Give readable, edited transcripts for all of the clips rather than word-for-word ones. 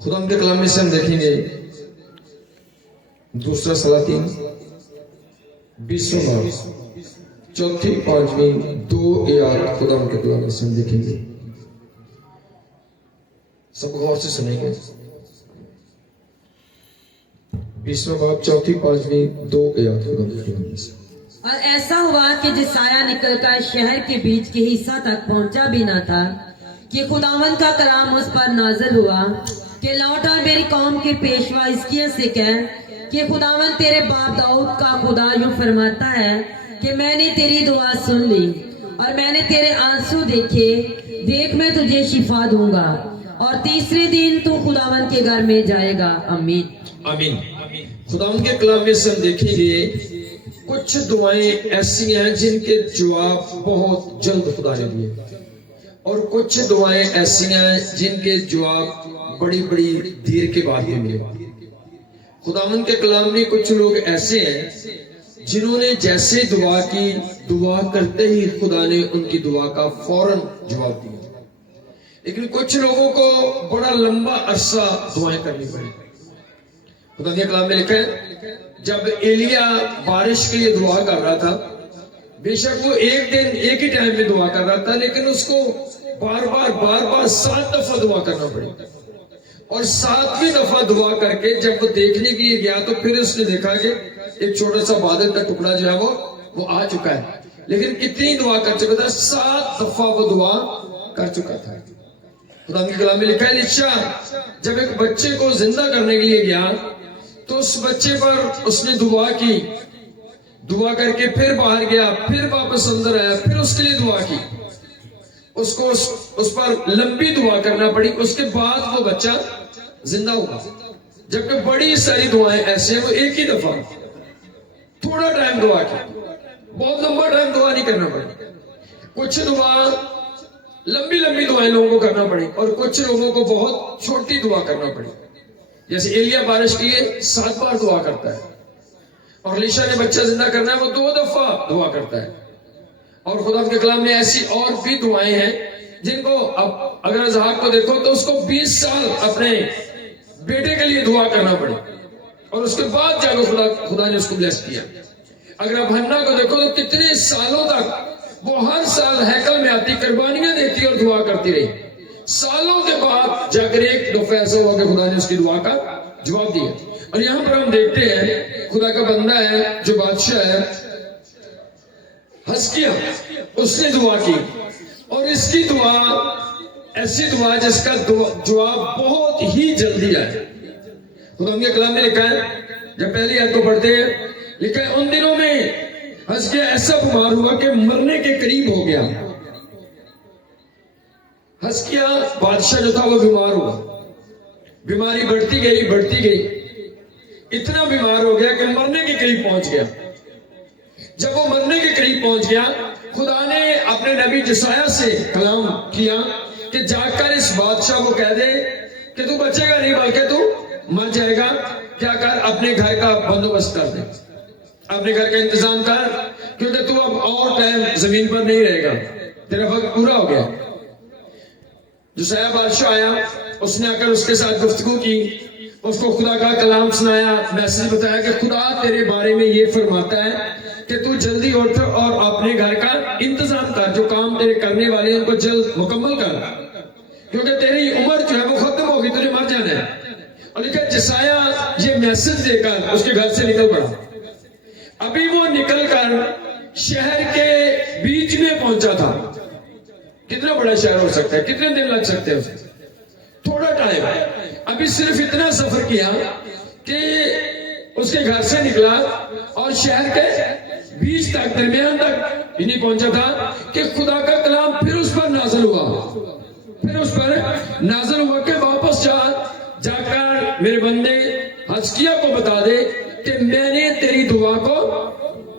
خدا کے کلام میں سے ہم دیکھیں گے دوسرا سلاطین 20واں باب 4 5 2 آیات خدا کے کلام میں سے ہم دیکھیں گے. سب غور سے سنیں گے. 20واں باب 4 5 2 آیات خدا کے کلام میں سے. اور ایسا ہوا کہ جسایا نکل کر شہر کے بیچ کے حصہ تک پہنچا بھی نہ تھا کہ خداوند کا کلام اس پر نازل ہوا کہ لوٹ اور میری قوم کے پیشوا حزقیہ سے کہہ کہ خداوند تیرے باپ داؤد کا خدا یوں فرماتا ہے کہ میں نے تیری دعا سن لی اور میں نے تیرے آنسو دیکھے. دیکھ میں تجھے شفا دوں گا اور تیسرے دن تو خداوند کے گھر میں جائے گا. آمین آمین. خداوند کے کلام میں سے ہم دیکھیں گے کچھ دعائیں ایسی ہیں جن کے جواب بہت جلد خدا نے دیے اور کچھ دعائیں ایسی ہیں جن کے جواب بڑی بڑی دیر کے بعد میں ملے. خداوند کے کلام میں کچھ لوگ ایسے ہیں جنہوں نے جیسے دعا کی, دعا کرتے ہی خدا نے ان کی دعا کا فوراً جواب دیا. لیکن کچھ لوگوں کو بڑا لمبا عرصہ دعائیں کرنی پڑی. خدا کے کلام میں لکھا ہے جب ایلیا بارش کے لیے دعا کر رہا تھا, بے شک وہ ایک دن ایک ہی ٹائم میں دعا کر رہا تھا, لیکن اس کو بار بار 7 دفعہ دعا کرنا پڑی. اور 7ویں دفعہ دعا کر کے جب وہ دیکھنے کے لیے گیا تو پھر اس نے دیکھا کہ ایک چھوٹا سا بادل کا ٹکڑا جو ہے وہ آ چکا ہے. لیکن کتنی دعا کر چکا تھا؟ 7 دفعہ وہ دعا کر چکا تھا. خدا کے کلام میں لکھا ہے الیشا جب ایک بچے کو زندہ کرنے کے لیے گیا تو اس بچے پر اس نے دعا کی, دعا کر کے پھر باہر گیا, پھر واپس اندر آیا, پھر اس کے لیے دعا کی. اس کو اس پر لمبی دعا کرنا پڑی. اس کے بعد وہ بچہ زندہ ہوا. جبکہ بڑی ساری دعائیں ایسے ہیں وہ ایک ہی دفعہ تھوڑا ٹائم دعا کی, بہت لمبا ٹائم دعا نہیں کرنا پڑی. کچھ دعا لمبی دعائیں لوگوں کو کرنا پڑی اور کچھ لوگوں کو بہت چھوٹی دعا کرنا پڑی. جیسے ایلیا بارش کے لیے 7 بار دعا کرتا ہے اور الیشا نے بچہ زندہ کرنا ہے وہ 2 دفعہ دعا کرتا ہے. اور خدا کے کلام میں ایسی اور بھی دعائیں ہیں جن کو اب اگر اسحاق کو دیکھو تو اس کو 20 سال اپنے بیٹے کے لیے دعا کرنا پڑی اور اس کے بعد جا کے خدا نے اس کو بلیس کیا. اگر اب حنا کو دیکھو تو کتنے سالوں تک وہ ہر سال ہیکل میں آتی, قربانیاں دیتی اور دعا کرتی رہی. سالوں کے بعد جا کر ایک دفعہ ایسا ہوا کہ خدا نے اس کی دعا کا جواب دیا. اور یہاں پر ہم دیکھتے ہیں خدا کا بندہ ہے جو بادشاہ ہے حزقیہ, اس نے دعا کی اور اس کی دعا ایسی دعا جس کا جواب بہت ہی جلدی آئے. خدا کے کلام میں لکھا ہے جب پہلی آیت کو پڑھتے ہیں لکھا ہے ان دنوں میں حزقیہ ایسا بیمار ہوا کہ مرنے کے قریب ہو گیا. حزقیہ بادشاہ جو تھا وہ بیمار ہوا, بیماری بڑھتی گئی اتنا بیمار ہو گیا کہ مرنے کے قریب پہنچ گیا. جب وہ مرنے کے قریب پہنچ گیا خدا نے اپنے نبی جسایہ سے کلام کیا کہ جا کر اس بادشاہ کو کہہ دے کہ تو بچے گا نہیں بلکہ تو مر جائے گا. کیا کر اپنے گھر کا بندوبست کر دے, اپنے گھر کا انتظام کر, کیونکہ تو اب اور ٹائم زمین پر نہیں رہے گا, تیرا وقت پورا ہو گیا. جسایہ بادشاہ آیا, اس نے آ کر اس کے ساتھ گفتگو کی, اس کو خدا کا کلام سنایا, میسج بتایا کہ خدا تیرے بارے میں یہ فرماتا ہے کہ تو جلدی اٹھ اور اپنے گھر کا انتظام کر, جو کام تیرے کرنے والے ہیں ان کو جلد مکمل کر, کیونکہ تیری عمر جو ہے وہ ختم ہوگی, تجھے مر جانا ہے. اور لیکن جسایہ یہ میسج دے کر اس کے گھر سے نکل پڑا. ابھی وہ نکل کر شہر کے بیچ میں پہنچا تھا. کتنا بڑا شہر ہو سکتا ہے, کتنے دن لگ سکتے ہیں, تھوڑا ٹائم. ابھی صرف اتنا سفر کیا کہ اس کے گھر سے نکلا اور شہر کے بیچ تک, درمیان تک ہی نہیں پہنچا تھا کہ خدا کا کلام پھر اس پر نازل ہوا کہ واپس جا کر میرے بندے حزقیہ کو بتا دے کہ میں نے تیری دعا کو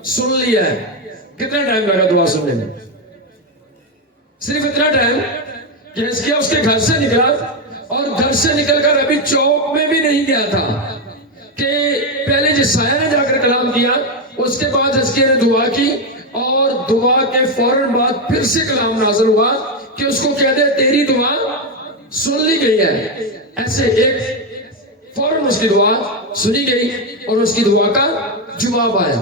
سن لیا ہے. کتنا ٹائم لگا دعا سننے میں؟ صرف اتنا ٹائم کہ حزقیہ اس کے گھر سے نکلا اور گھر سے نکل کر ابھی چوک میں بھی نہیں گیا تھا کہ پہلے جسایہ نے جا کر کلام کیا, اس کے بعد حزقیہ نے دعا کی اور دعا کے فوراً بعد پھر سے کلام نازل ہوا کہ اس کو کہہ دے تیری دعا سن لی گئی ہے. ऐसे एक फौरन उसकी दुआ सुनी गई और उसकी दुआ का जवाब आया।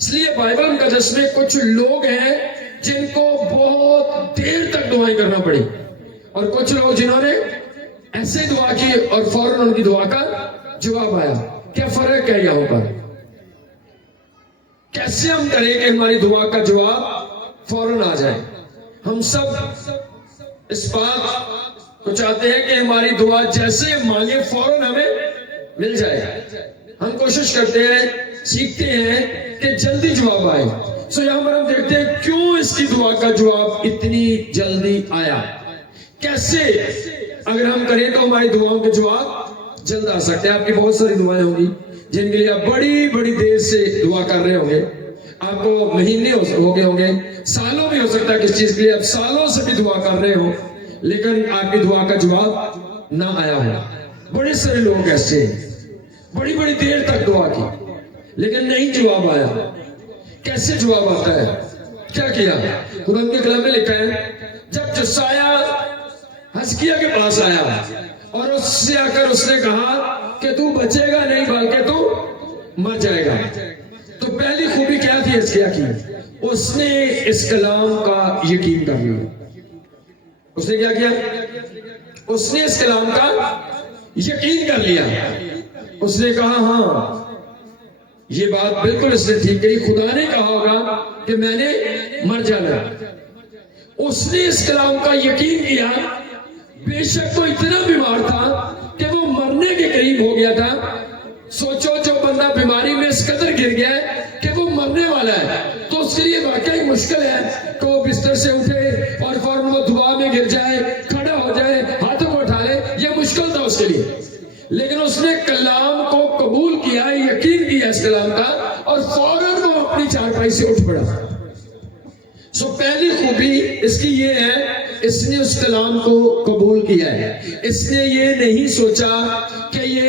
इसलिए बाइबल मुकद्दस में कुछ लोग हैं जिनको बहुत देर तक दुआएं करना पड़ी, और कुछ लोग जिन्होंने ऐसे दुआ की और फौरन उनकी दुआ का जवाब आया। क्या फर्क है यहाँ पर? कैसे हम करें कि हमारी दुआ का जवाब फौरन आ जाए? हम सब इस बात को चाहते हैं कि हमारी दुआ जैसे मांगे फौरन हमें मिल जाए। हम कोशिश करते हैं, सीखते हैं कि जल्दी जवाब आए। सो यहां पर हम देखते हैं क्यों इसकी दुआ का जवाब इतनी जल्दी आया। कैसे अगर हम करें तो हमारी दुआओं के जवाब जल्द आ सकते हैं। आपकी बहुत सारी दुआएं होंगी जिनके लिए आप बड़ी बड़ी देर से दुआ कर रहे होंगे। आपको महीने हो गए होंगे, सालों भी हो सकता है किस चीज के लिए आप सालों से भी दुआ कर रहे हो, लेकिन आपकी दुआ का जवाब ना आया हो। बड़े सारे लोग ऐसे हैं, बड़ी बड़ी देर तक दुआ की लेकिन नहीं जवाब आया। कैसे जवाब आता है? क्या किया? कुरान के कलाम में लिखा है, जब जोसाया हिजकिय्याह के पास आया और उससे आकर उसने कहा कि तू बचेगा नहीं बल्कि तू मर जाएगा, तो पहली खूबी क्या थी हिजकिय्याह की? उसने इस कलाम का यकीन कर लिया। उसने क्या किया? उसने इस कलाम का यकीन कर लिया। उसने कहा हाँ, ये बात बिल्कुल इसने ठीक कही, खुदा ने कहा होगा कि मैंने मर जाना। उसने इस कलाम का यकीन किया। बेशक वो इतना बीमार था कि वो मरने के करीब हो गया था। सोचो, जो बंदा बीमारी में इस कदर गिर गया है कि वो मरने वाला है, तो उसके लिए वाकई मुश्किल है कि वो बिस्तर से उठे और फौरन वो दुआ में गिर जाए, खड़ा हो जाए, हाथों को उठा ले। ये मुश्किल था उसके लिए, लेकिन उसने कलाम को कबूल किया, यकीन किया इस कलाम का, और फौरन वो अपनी चारपाई से उठ पड़ा। सो पहली खूबी इसकी ये है, इसने उस कलाम को कबूल किया है। इसने ये नहीं सोचा कि ये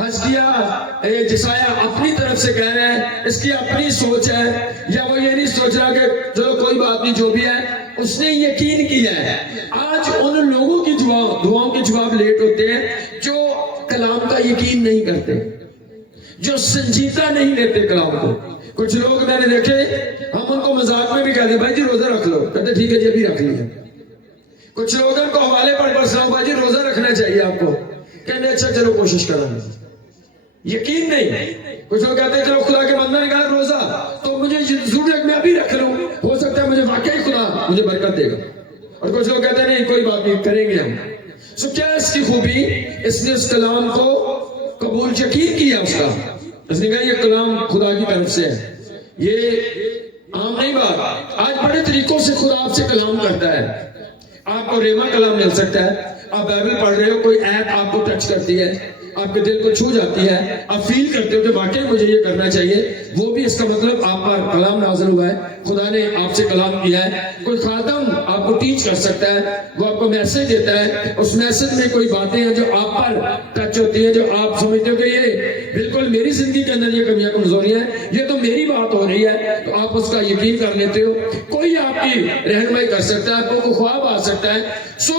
हिजकिय्याह जोसाया अपनी तरफ से कह रहा है, इसकी अपनी सोच है, या वो ये नहीं सोच रहा कि चलो कोई बात नहीं जो भी है। उसने यकीन किया है। आज उन लोगों की दुआओं के जवाब लेट होते हैं जो कलाम का यकीन नहीं करते, जो संजीदा नहीं लेते कलाम को। कुछ लोग मैंने देखे, हम उनको मजाक में भी कहते भाई जी रोजा रख लो, कहते ठीक है जी अभी रख लिया। कुछ लोग उनको हवाले पढ़ सुनाओ, भाई जी रोजा रखना चाहिए आपको, कहते अच्छा चलो कोशिश करेंगे। यकीन नहीं। कुछ लोग कहते हैं चलो खुदा के बंदे ने कहा रोजा, तो मुझे जरूर है मैं अभी रख लूं, हो सकता है मुझे वाकई खुदा मुझे बरकत देगा। और कुछ लोग कहते हैं नहीं कोई बात नहीं करेंगे हम। सो क्या इसकी खूबी? इसने उस कलाम को कबूल यकीन किया उसका। इसने कहा ये कलाम खुदा की तरफ से है। ये आम नहीं बात। आज बड़े तरीकों से खुदा आपसे कलाम करता है। आपको रेमा कलाम मिल सकता है, आप बाइबल पढ़ रहे हो, कोई ऐप आपको टच करती है, आपके दिल को छू जाती है, आप फील करते हो कि वाकई मुझे ये करना चाहिए, वो भी इसका मतलब आप पर कलाम नाज़िल हुआ है, खुदा ने आपसे कलाम किया है। कोई खादम आपको टीच कर सकता है, वो आपको मैसेज देता है, उस मैसेज में कोई बातें हैं जो आप पर टच होती है, जो आप समझते हो कि ये बिल्कुल मेरी जिंदगी के अंदर ये कमियां कमजोरियां हैं, ये तो मेरी बात हो रही है, तो आप उसका यकीन कर लेते हो। कोई आपकी रहनुमाई कर सकता है, आपको ख्वाब आ सकता है। सो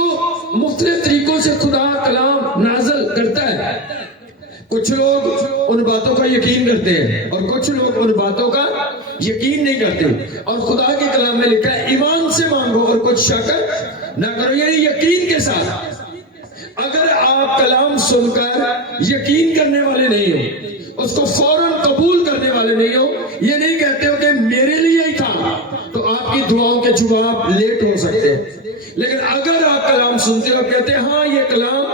मुख्तलिफ तरीकों से खुदा कलाम नाज़िल करता है। कुछ लोग उन बातों का यकीन करते हैं और कुछ लोग उन बातों का यकीन नहीं करते। और खुदा के कलाम में लिखा है ईमान से मांगो और कुछ शक ना करो, यानी यकीन के साथ। अगर आप कलाम सुनकर यकीन करने वाले नहीं हो, उसको फौरन कबूल करने वाले नहीं हो, ये नहीं कहते हो कि मेरे लिए ही था, तो आपकी दुआओं के जवाब लेट हो सकते हैं। लेकिन अगर आप कलाम सुनते हो, कहते हैं हाँ ये कलाम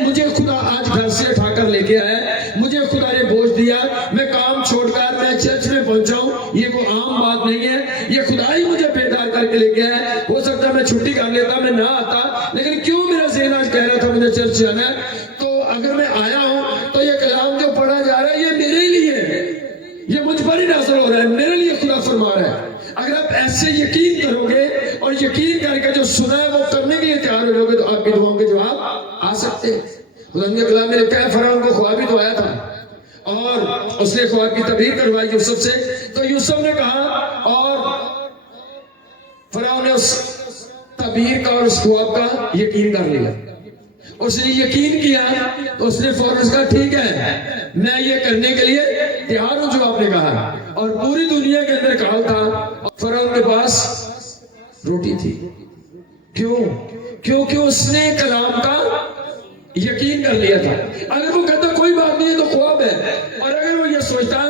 मुझे खुदा आज घर से उठाकर लेके आया, मुझे खुदा ने बोझ दिया, मैं काम छोड़कर मैं चर्च में पहुंचा हूं, ये कोई आम बात नहीं है, ये खुदा ही मुझे बेदार करके लेके आया। हो सकता है मैं छुट्टी कर लेता, मैं ना आता, लेकिन क्यों मेरा ज़हन आज कह रहा था मुझे चर्च जाना है, तो अगर मैं आया हूं तो ये कलाम जो पढ़ा जा रहा है ये मेरे लिए है, ये मुझ पर ही नाज़िल हो रहा है, मेरे लिए खुदा फरमा रहा है। अगर आप ऐसे यकीन करोगे और यकीन करके जो सुना है वो करने के लिए तैयार हो जाओगे, तो आपकी दुआओं के जवाब आ सकते हैं। खुदा के कलाम में लिखा है फरौन को ख्वाब भी तो आया था और उसने ख्वाब की तबीर करवाई यूसुफ से, तो यूसुफ ने कहा और फरौन ने उस तबीर का और उस ख्वाब का यकीन कर लिया। اس نے یقین کیا تو اس نے فوراً کہا ٹھیک ہے میں یہ کرنے کے لیے تیار ہوں جو آپ نے کہا. اور پوری دنیا کے اندر کال تھا. فرعون کے پاس روٹی تھی. کیوں؟ کیونکہ اس نے کلام کا یقین کر لیا تھا. اگر وہ کہتا کوئی بات نہیں ہے تو خواب ہے، اور اگر وہ یہ سوچتا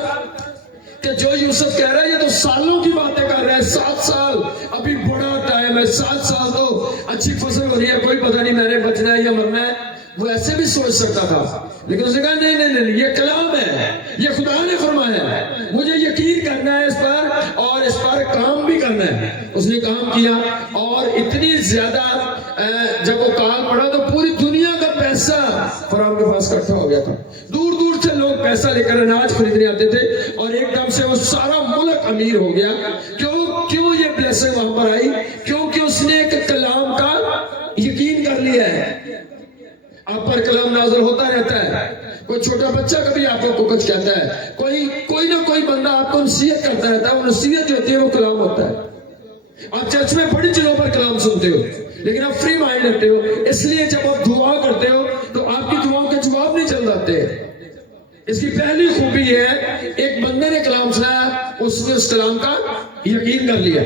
کہ جو یوسف کہہ رہا ہے یہ تو سالوں کی باتیں کر رہا ہے، 7 سال ابھی بڑا ٹائم ہے، 7 سال تو اچھی فصل ہو رہی ہے، کوئی پتہ نہیں میں نے بچنا ہے یا مرنا ہے، وہ ایسے بھی سوچ سکتا تھا. لیکن اس نے کہا نہیں نہیں نہیں، یہ کلام ہے، یہ خدا نے فرمایا ہے، مجھے یقین کرنا ہے اس پر اور اس پر کام بھی کرنا ہے. اس نے کام کیا اور اتنی زیادہ جب وہ کال پڑا تو پوری دنیا کا پیسہ فرعون کے پاس اکٹھا ہو گیا تھا. دور دور سے لوگ پیسہ لے کر اناج خریدنے آتے تھے اور ایک دم سے وہ سارا ملک امیر ہو گیا. کیوں یہ بلیسنگ وہاں پر آئی؟ کیونکہ اس نے ایک کلام کا یقین کر لیا ہے. آپ پر کلام نازل ہوتا رہتا ہے. کوئی چھوٹا بچہ کبھی آپ کو کچھ کہتا ہے، کوئی نہ کوئی بندہ آپ کو نصیحت کرتا رہتا ہے. وہ نصیحت جو ہوتی ہے وہ کلام ہوتا ہے. آپ چرچ میں بڑی چیزوں پر کلام سنتے ہو لیکن آپ فری مائنڈ رہتے ہو، اس لیے جب آپ دعا کرتے ہو تو آپ کی دعاؤں کے جواب نہیں چل جاتے. اس کی پہلی خوبی یہ ہے ایک بندے نے کلام سنایا، اس نے اس کلام کا یقین کر لیا.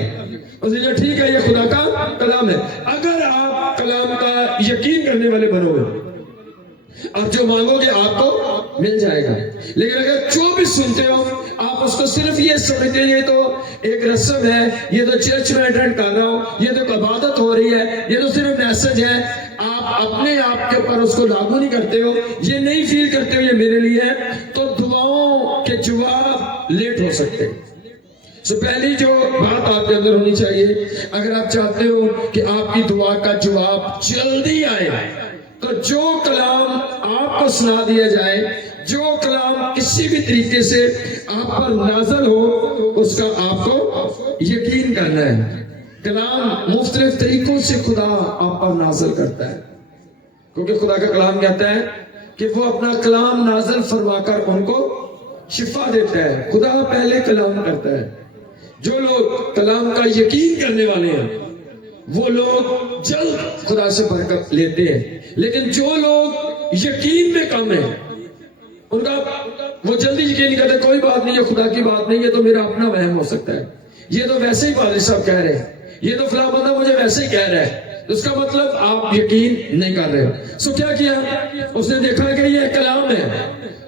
اس نے کہا ٹھیک ہے یہ خدا کا کلام ہے. اگر آپ کلام کا یقین کرنے والے بنو گے آپ جو مانگو گے آپ کو مل جائے گا. لیکن اگر جو بھی سنتے ہو آپ اس کو صرف یہ سمجھتے ہیں یہ تو ایک رسم ہے، یہ تو چرچ میں اٹینڈ کر رہا ہوں، یہ تو ایک عبادت ہو رہی ہے، یہ تو صرف میسج ہے، آپ اپنے آپ کے اوپر اس کو لاگو نہیں کرتے ہو، یہ نہیں فیل کرتے ہو یہ میرے لیے ہے، تو دعاؤں کے جواب لیٹ ہو سکتے. سو پہلی جو بات آپ کے اندر ہونی چاہیے، اگر آپ چاہتے ہو کہ آپ کی دعا کا جواب جلدی آئے تو جو کلام آپ کو سنا دیا جائے، جو کلام کسی بھی طریقے سے آپ پر نازل ہو، اس کا آپ کو یقین کرنا ہے. کلام مختلف طریقوں سے خدا آپ پر نازل کرتا ہے، کیونکہ خدا کا کلام کہتا ہے کہ وہ اپنا کلام نازل فرما کر ان کو شفا دیتا ہے. خدا پہلے کلام کرتا ہے. جو لوگ کلام کا یقین کرنے والے ہیں وہ لوگ جلد خدا سے برکت لیتے ہیں. لیکن جو لوگ یقین میں کم ہیں ان کا وہ جلدی یقین نہیں کرتے، کوئی بات نہیں، یہ خدا کی بات نہیں، یہ تو میرا اپنا وہم ہو سکتا ہے، یہ تو ویسے ہی پادری صاحب کہہ رہے ہیں، یہ تو فلاں بندہ مجھے ویسے ہی کہہ رہا ہے. اس کا مطلب آپ یقین نہیں کر رہے ہو. سو کیا کیا اس نے دیکھا کہ یہ کلام ہے،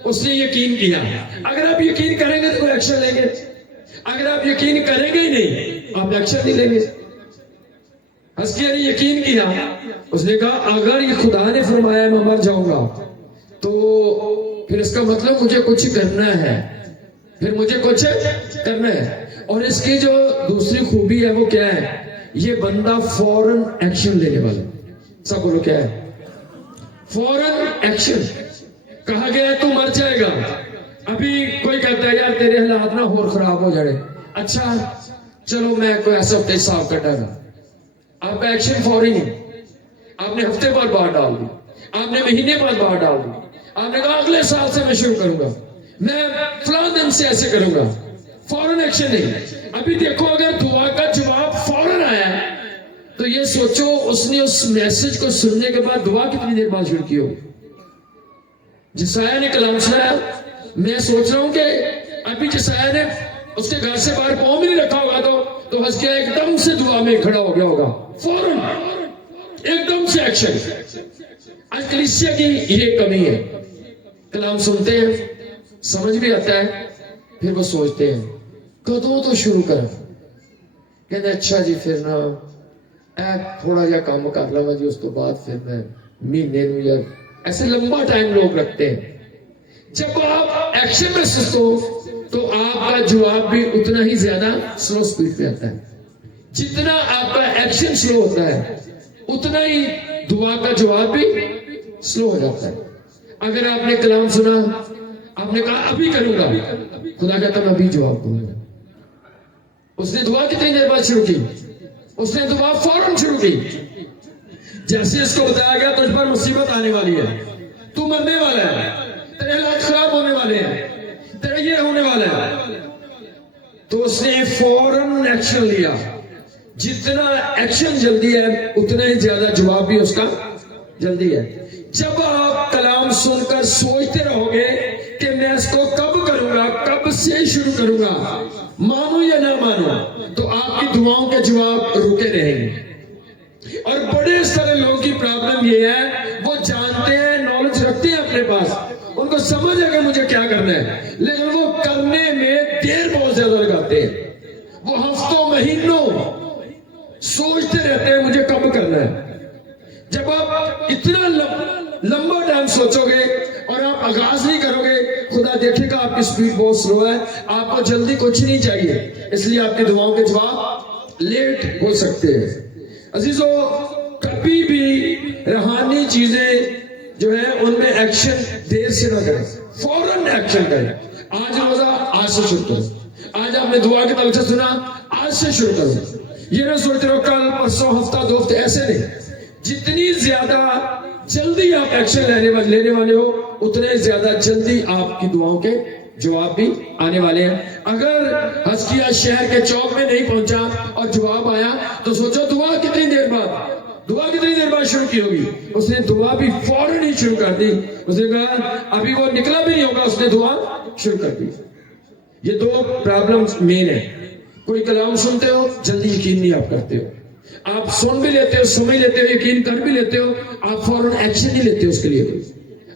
اس نے یقین کیا. اگر آپ یقین کریں گے تو کوئی ایکشن لیں گے، اگر آپ یقین کریں گے ہی نہیں آپ ایکشن نہیں لیں گے. حزقیہ نے یقین کیا، اس نے کہا اگر یہ خدا نے فرمایا میں مر جاؤں گا تو پھر اس کا مطلب مجھے کچھ کرنا ہے، پھر مجھے کچھ کرنا ہے. اور اس کی جو دوسری خوبی ہے وہ کیا ہے؟ یہ بندہ فوراً ایکشن لینے والا. سب بولو کیا ہے؟ فوراً ایکشن. کہا گیا ہے تو مر جائے گا. ابھی کوئی کہتا ہے یار تیرے حالات نہ اور خراب ہو جائے، اچھا چلو میں کوئی ایسا ہفتے صاف کٹا گا. آپ کا ایکشن فوری نہیں، آپ نے ہفتے بعد باہر ڈال دی، آپ نے مہینے بعد باہر ڈال دی، آپ نے کہا اگلے سال سے میں شروع کروں گا، میں فلاں دن سے ایسے کروں گا. فوراً ایکشن نہیں. ابھی دیکھو اگر دعا کا جواب فوراً آیا تو یہ سوچو اس نے اس میسج کو سننے کے بعد دعا کتنی دیر بعد شروع کی ہوگی. جسایہ نے کلام سنایا، میں سوچ رہا ہوں کہ ابھی جسایہ نے اس کے گھر سے باہر پاؤں بھی نہیں رکھا ہوگا تو حزقیہ ایک دم سے دعا میں کھڑا ہو گیا ہوگا. فوراً ایک دم سے ایکشن. آج کلیسیا کی یہ کمی ہے، کلام سنتے ہیں سمجھ بھی آتا ہے پھر وہ سوچتے ہیں کدوں تو شروع کر، کہتے اچھا جی پھر نا تھوڑا جا کام کر لوں جی اس تو بعد پھر میں مہینے نو یا ایسے لمبا ٹائم لوگ رکھتے ہیں. جب آپ ایکشن میں سست ہو تو آپ کا جواب بھی اتنا ہی زیادہ سلو سپیڈ پہ آتا ہے. جتنا آپ کا ایکشن سلو ہوتا ہے اتنا ہی دعا کا جواب بھی سلو ہو جاتا ہے. اگر آپ نے کلام سنا، آپ نے کہا ابھی کروں گا، خدا کہتا میں ابھی جواب دوں گا. اس نے دعا کتنی دیر بعد شروع کی؟ اس نے دعا فوراً شروع کی. جیسے اس کو بتایا گیا تجھ پر مصیبت آنے والی ہے، تو مرنے والا ہے، تیرے حالات خراب ہونے والے ہیں، تیرا یہ ہونے والا ہے، تو اس نے فوراً ایکشن لیا. جتنا ایکشن جلدی ہے اتنا ہی زیادہ جواب بھی اس کا جلدی ہے. जब आप कलाम सुनकर सोचते रहोगे कि मैं इसको कब करूंगा, कब से शुरू करूंगा, मानो या ना मानो, तो आपकी दुआओं के जवाब रुके रहेंगे। और बड़े सारे लोगों की प्रॉब्लम ये है, वो जानते हैं, नॉलेज रखते हैं अपने पास, उनको समझ है कि मुझे क्या करना है, लेकिन वो करने में देर बहुत ज्यादा लगाते हैं। वो हफ्तों महीनों सोचते रहते हैं मुझे कब करना है। जब आप इतना लंबा टाइम सोचोगे और आप आगाज नहीं करोगे, खुदा देखेगा आपकी स्पीड बहुत स्लो है, आपको जल्दी कुछ नहीं चाहिए, इसलिए आपकी दुआओं के जवाब लेट हो सकते हैं। अजीजों, कभी भी रूहानी चीजें जो है उनमें एक्शन देर से ना करें, फौरन एक्शन करें। आज रोजा, आज से शुरू करो। आज आपने दुआ के तलक से सुना, आज से शुरू करो। ये ना सोचते रहो कल, परसों, हफ्ता, 2 हफ्ते, ऐसे नहीं। जितनी ज्यादा जल्दी आप एक्शन लेने वाले हो, उतने ज्यादा जल्दी आपकी दुआओं के जवाब भी आने वाले हैं। अगर हस्किया शहर के चौक में नहीं पहुंचा और जवाब आया, तो सोचो दुआ कितनी देर बाद शुरू की होगी। उसने दुआ भी फौरन ही शुरू कर दी। उसने कहा अभी वो निकला भी नहीं होगा, उसने दुआ शुरू कर दी। ये 2 प्रॉब्लम्स मेन है। कोई कलाम सुनते हो, जल्दी यकीन नहीं आप करते हो, आप सुन भी लेते हो, समझ लेते हो, यकीन कर भी लेते हो, आप फौरन एक्शन नहीं लेते हो उसके लिए,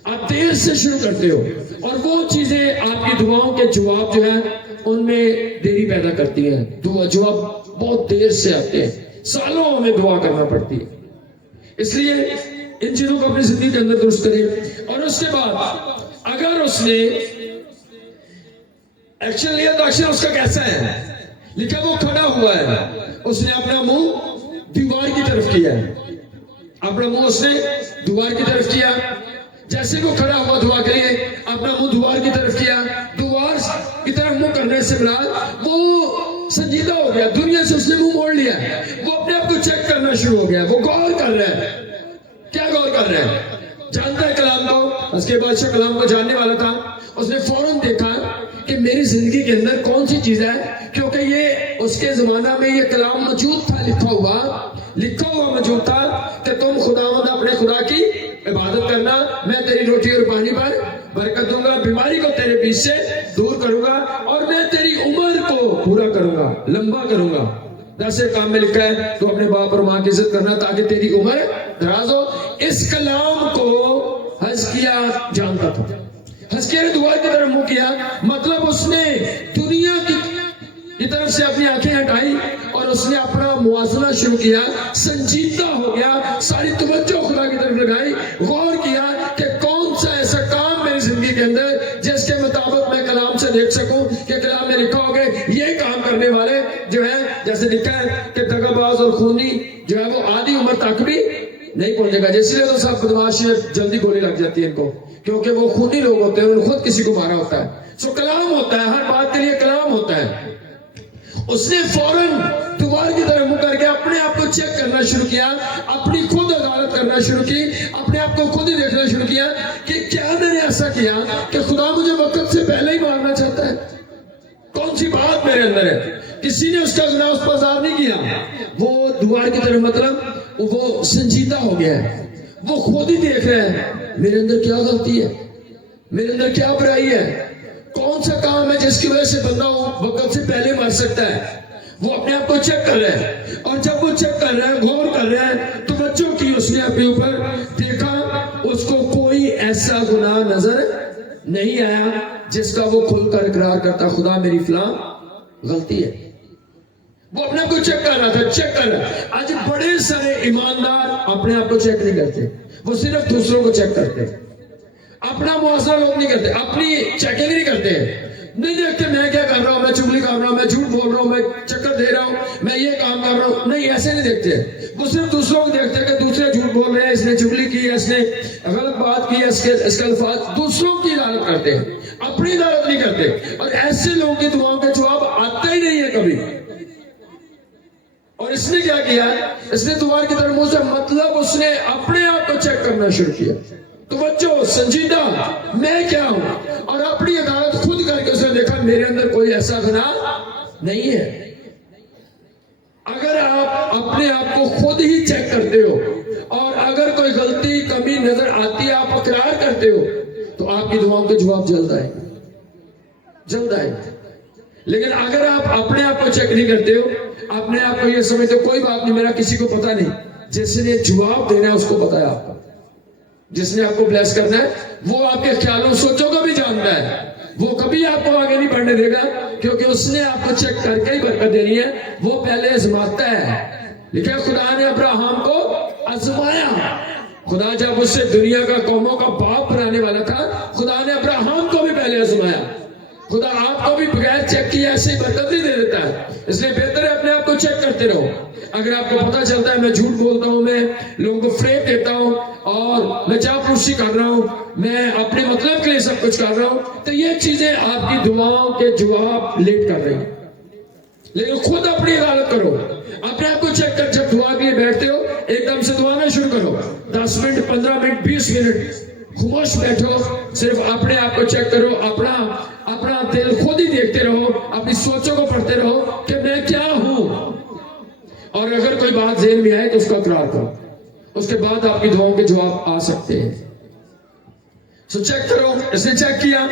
आप देर से शुरू करते हो, और वो चीजें आपकी दुआओं के जवाब जो है उनमें देरी पैदा करती है। दुआ जवाब बहुत देर से आते हैं, सालों हमें दुआ करना पड़ती है। इसलिए इन चीजों को अपनी जिंदगी के अंदर दुरुस्त करें। और उसके बाद अगर उसने एक्शन लिया, तो एक्शन उसका कैसा है? लिखा वो खड़ा हुआ है, उसने अपना मुंह दीवार की तरफ किया, अपना मुंह उसने दीवार की तरफ किया। जैसे वो खड़ा हुआ दुआ के लिए, अपना मुंह दीवार की तरफ किया। दीवार की तरफ मुंह करने से मुराद वो संजीदा हो गया, दुनिया से उसने मुंह मोड़ लिया, वो अपने आप को चेक करना शुरू हो गया, वो गौर कर रहा है। क्या गौर कर रहा है? जानता है कलाम को, उसके बादशाह कलाम को जानने वाला था। उसने फौरन देखा कि मेरी जिंदगी के अंदर कौन सी चीज है, क्योंकि ये उसके जमाना में ये कलाम मौजूद था, लिखा हुआ मौजूद था कि तुम खुदावंद अपने खुदा की इबादत करना, मैं तेरी रोटी और पानी पर बरकत दूंगा, बीमारी को तेरे बीच से दूर करूंगा, और मैं तेरी उम्र को पूरा करूंगा, लंबा करूंगा। 10 काम में लिखा है तो अपने बाप और माँ की इज्जत करना ताकि तेरी उम्र दराज हो। इस कलाम को हिजकिय्याह जानता था। हिजकिय्याह ने दुआ की तरफ मुंह किया, मतलब उसने दुनिया की तरफ से अपनी आंखें हटाई और उसने अपना मुआज़ना शुरू किया, संजीदा हो गया, सारी तवज्जो खुदा की तरफ लगाई, गौर किया कि कौन सा ऐसा काम मेरी जिंदगी के अंदर जिसके मुताबिक मैं कलाम से देख सकूं कि कलाम में लिखा हो गया ये काम करने वाले जो है, जैसे लिखा है कि दगाबाज और खूनी जो है वो आधी उम्र तक भी नहीं पहुंचेगा। इसलिए तो सब बदमाश जल्दी गोली लग जाती है इनको, क्योंकि वो खूनी लोग होते हैं, उन्होंने खुद किसी को मारा होता है। सो कलाम होता है, हर बात के लिए कलाम होता है। उसने फौरन दीवार की तरफ मुंह करके अपने आप को चेक करना शुरू किया, अपनी खुद अदालत करना शुरू की, अपने आप को खुद ही देखना शुरू किया कि क्या मैंने ऐसा किया कि खुदा मुझे वक्त से पहले ही मारना चाहता है। कौन सी बात मेरे अंदर है? किसी ने उसका गुनाह उस पर ज़ाहिर नहीं किया, वो दीवार की तरफ मतलब वो संजीदा हो गया है, वो खुद ही देख रहे हैं मेरे अंदर क्या गलती है, मेरे अंदर क्या बुराई है, कौन सा काम है जिसकी वजह से बंदा वक्त से पहले मर सकता है। वो अपने आप को चेक कर रहा है, और जब वो चेक कर रहा है, गौर कर रहा है, तो बच्चों की उसने अपने ऊपर देखा, उसको कोई ऐसा गुनाह नजर नहीं आया जिसका वो खुलकर इकरार करता खुदा मेरी फलां गलती है। वो अपने आप को चेक कर रहा था, चेक कर रहा है। आज बड़े सारे ईमानदार अपने आप को चेक नहीं करते, वो सिर्फ दूसरों को चेक करते हैं। अपना मुआवजा लोग नहीं करते, अपनी चेकिंग नहीं करते, नहीं देखते मैं क्या कर रहा हूं, मैं चुगली कर रहा हूं, मैं झूठ बोल रहा हूं, मैं चक्कर दे रहा हूं, मैं ये काम कर रहा हूं, नहीं ऐसे नहीं देखते। वो सिर्फ दूसरों को देखते हैं कि दूसरे झूठ बोल रहे हैं, इसने चुगली की है, इसने गलत बात की है, इसके अल्फाज दूसरों की इदारत करते हैं, अपनी इदारत नहीं करते। और ऐसे लोगों की दुआओं के जवाब आता ही नहीं है कभी। और इसने क्या किया, इसने दीवार की तरफ मुंह से मतलब उसने अपने आप को चेक करना शुरू किया, तो बच्चों संजीदा मैं क्या हूं, और अपनी अदालत खुद करके उसने देखा मेरे अंदर कोई ऐसा गुनाह नहीं है। अगर आप अपने आप को खुद ही चेक करते हो, और अगर कोई کوئی غلطی کمی نظر آتی ہے، آپ اقرار کرتے ہو، تو آپ کی دعاؤں کے جواب جلد آئے گا، جلد آئے گا۔ لیکن اگر آپ اپنے آپ کو چیک نہیں کرتے ہو، اپنے آپ کو یہ سمجھتے ہو کوئی بات نہیں، میرا کسی کو پتا نہیں، جس نے جواب دینا ہے اس کو پتا ہے، آپ کو جس نے آپ کو بلیس کرنا ہے وہ آپ کے خیالوں سوچوں کو بھی جانتا ہے، وہ کبھی آپ کو آگے نہیں بڑھنے دے گا، کیونکہ اس نے آپ کو چیک کر کے ہی برکت دینی ہے، وہ پہلے آزماتا ہے۔ لیکن خدا نے ابراہیم کو آزمایا، خدا جب اس سے دنیا کا قوموں کا باپ بنانے والا تھا، خدا نے ابراہیم کو بھی پہلے آزمایا۔ خدا آپ کو بھی بغیر چیک کیے ایسے ہی برکت نہیں دے دیتا ہے، اس لیے بہتر ہے اپنے آپ کو چیک کرتے رہو۔ اگر آپ کو پتا چلتا ہے میں جھوٹ بولتا ہوں، میں لوگوں کو فریب دیتا ہوں اور میں چاپلوسی کر رہا ہوں، میں اپنے مطلب کے لیے سب کچھ کر رہا ہوں، تو یہ چیزیں آپ کی دعاؤں کے جواب لیٹ کر رہی ہیں۔ لیکن خود اپنی عدالت کرو، اپنے آپ کو چیک کر، جب دعا کے لیے بیٹھتے ہو ایک دم سے دعا نہ شروع کرو، 10 منٹ 15 منٹ 20 منٹ خاموش بیٹھو، صرف اپنے آپ کو چیک کرو، اپنا دل خود ہی دیکھتے رہو، اپنی سوچوں کو پڑھتے رہو کہ میں کیا ہوں، اور اگر کوئی بات ذہن میں آئے تو اس کا اقرار کرو، اس کے بعد آپ کی دعاؤں کے جواب آ سکتے ہیں۔ سو چیک کرو، اس نے چیک کیا،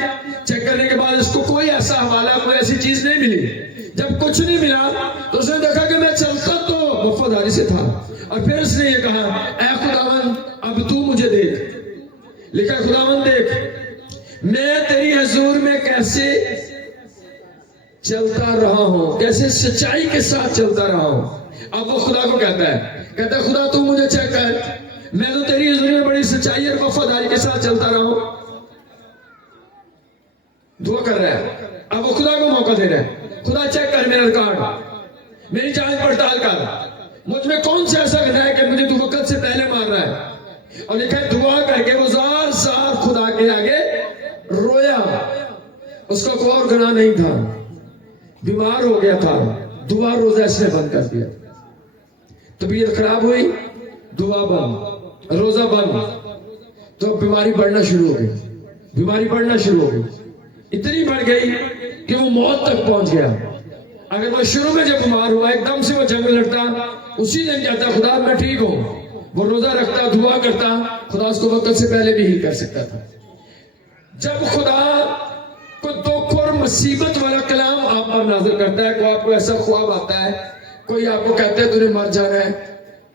چیک کرنے کے بعد اس کو کوئی ایسا حوالہ، کوئی ایسی چیز نہیں ملی۔ جب کچھ نہیں ملا تو اس نے دیکھا کہ میں چلتا تو وفاداری سے تھا، اور پھر اس نے یہ کہا اے خداوند اب تو مجھے دیکھ، لکھا خداوند دیکھ میں تیری حضور میں کیسے چلتا رہا ہوں، کیسے سچائی کے ساتھ چلتا رہا ہوں۔ اب وہ خدا کو کہتا ہے خدا تو مجھے چیک کر، میں تو تیری حضور میں بڑی سچائی اور وفاداری کے ساتھ چلتا رہا ہوں۔ دعا کر رہا ہے، اب وہ خدا کو موقع دے رہا ہے، خدا چیک کر میرا ریکارڈ، میری جانچ پڑتال کر، مجھ میں کون سا ایسا گناہ ہے کہ مجھے تو وقت سے پہلے مار رہا ہے۔ اور لکھا دعا کر کے وہ زار زار خدا کے آگے رویا، اس کا کوئی اور گناہ نہیں تھا، بیمار ہو گیا تھا، دعا روزہ اس نے بند کر دیا، طبیعت خراب ہوئی، دعا بند، روزہ بند، تو بیماری بڑھنا شروع ہو گئی، بیماری بڑھنا شروع ہو گئی، اتنی بڑھ گئی کہ وہ موت تک پہنچ گیا۔ اگر وہ شروع میں جب بیمار ہوا ایک دم سے وہ جنگ لڑتا، اسی دن کہتا خدا میں ٹھیک ہوں، وہ روزہ رکھتا، دعا کرتا، خدا اس کو وقت سے پہلے بھی ہیل کر سکتا تھا۔ جب خدا کو دکھ اور مصیبت والا کلام آپ پر نازل کرتا ہے، کوئی آپ کو ایسا خواب آتا ہے، کوئی آپ کو کہتا ہے تو نے مر جانا ہے،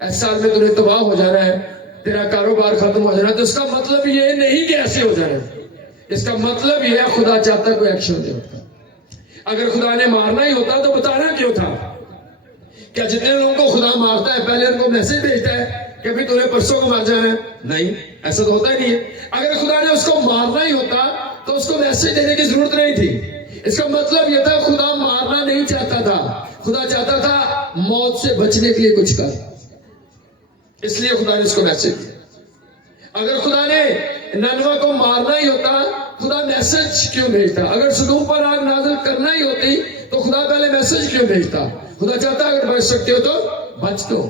اس سال میں تو نے تباہ ہو جانا ہے، تیرا کاروبار ختم ہو جانا ہے، تو اس کا مطلب یہ نہیں کہ ایسے ہو جانا ہے، اس کا مطلب یہ ہے خدا چاہتا ہے کوئی ایکشن نہیں ہوتا۔ اگر خدا نے مارنا ہی ہوتا تو بتانا کیوں تھا؟ کیا جتنے لوگوں کو خدا مارتا ہے پہلے ان کو میسج بھیجتا ہے کہ ابھی تمہیں پرسوں کو مار جانا ہے؟ نہیں، ایسا تو ہوتا ہی نہیں ہے۔ اگر خدا نے اس کو مارنا ہی ہوتا تو اس کو میسج دینے کی ضرورت نہیں تھی۔ اس کا مطلب یہ تھا خدا مارنا نہیں چاہتا تھا، خدا چاہتا تھا موت سے بچنے کے لیے کچھ کر، اس لیے خدا نے اس کو میسج دیا۔ اگر خدا نے ننوا کو مارنا ہی ہوتا خدا میسج کیوں بھیجتا؟ اگر صدوم پر آگ نازل کرنا ہی ہوتی تو خدا پہلے میسج کیوں بھیجتا؟ خدا چاہتا اگر بچ سکتے ہو تو بچ دو،